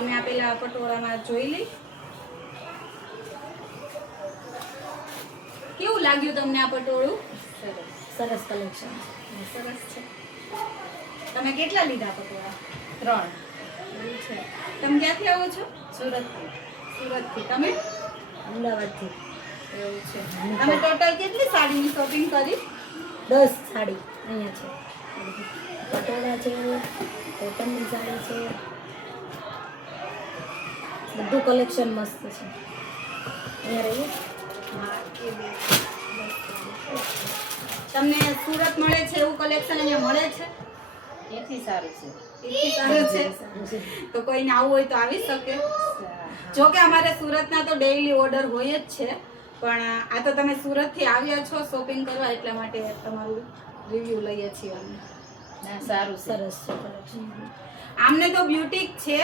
અમે આપેલા પટોળામાં જોઈ લઈ કેવું લાગ્યું તમને આ પટોળું? સરસ કલેક્શન સરસ છે. તમે કેટલા લીધા પટોળા? 3. એવું છે. તમે ક્યાંથી આવો છો? સુરતથી. સુરતથી. તમે? અમદાવાદથી. એવું છે. તમે ટોટલ કેટલી સાડીની શોપિંગ કરી? 10 સાડી અહીંયા છે. પટોળા છે, કોટનની સાડી છે, બધું કલેક્શન મસ્ત છે. અહીંયા રહીએ. હા, એ બે. તમને સુરત મળે છે એવું કલેક્શન અહીંયા મળે છે? એથી સારું છે. એટલી સારું છે. સારું છે. તો કોઈને આવવું હોય તો આવી શકે. જો કે અમારે સુરતના તો ડેઈલી ઓર્ડર હોય જ છે, પણ આ તો તમે સુરતથી આવ્યા છો શોપિંગ કરવા એટલા માટે તમારું રિવ્યુ લઈએ છીએ અમે. ના સારું સરસ છે. આમને તો બ્યુટીક છે,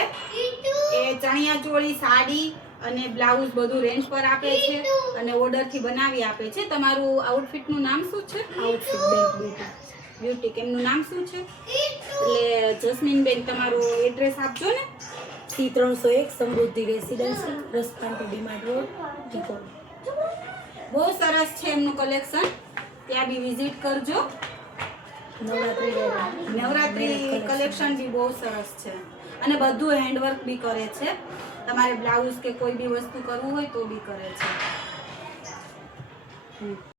એ ચણિયા ચોળી, સાડી અને બ્લાઉઝ બધું રેન્જ પર આપે છે અને ઓર્ડરથી બનાવી આપે છે. તમારું આઉટફિટનું નામ શું છે? આઉટફિટ બેંક બ્યુટીક એમનું નામ શું છે? એટલે જસ્મીનબેન તમારું એડ્રેસ આપજો ને. C301 સમૃદ્ધિ રેસિડેન્સી, રસપાંટી ડીમાર્ટ રોડ, ટીકોલ. બહુ સરસ છે એમનું કલેક્શન, ત્યાં બી વિઝિટ કરજો. નવરાત્રી કલેક્શન બી બહુ સરસ છે અને બધું હેન્ડવર્ક બી કરે છે. તમારે બ્લાઉઝ કે કોઈ બી વસ્તુ કરવું હોય તો બી કરે છે.